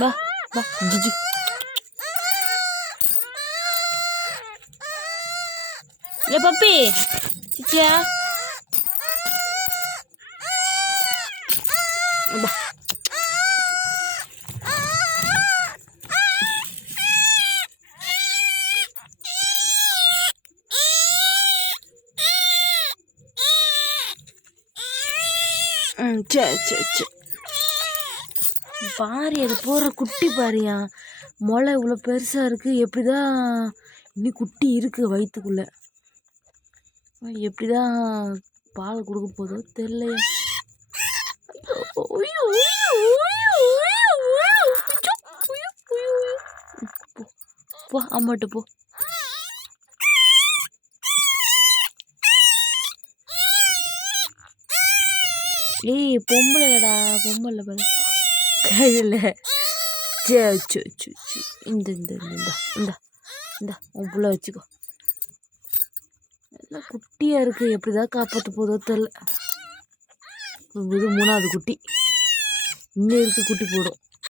வா வா ஜிஜி. இல்லை பப்பி சிச்சியா வா. சரி சரி சரி. பாரு அது போடுற குட்டி பாரியா, முளை இவ்வளோ பெருசாக இருக்குது. எப்படிதான் இன்னும் குட்டி இருக்குது வயிற்றுக்குள்ளே, எப்படிதான் பால் கொடுக்க போதோ தெரியலையே. போ அம்மாட்ட போ. ஏய் பொம்பளைடா, பொம்பளை பாரு கையில். சரி சரி சரி சரி. இந்த இந்த இந்த இந்த இந்த உன் புள்ள வச்சுக்கோ. எல்லாம் குட்டியாக இருக்குது, எப்படிதான் காப்பாற்ற போதோ தெரில. இது 3வது குட்டி, இன்னும் இருக்குது, குட்டி போடும்.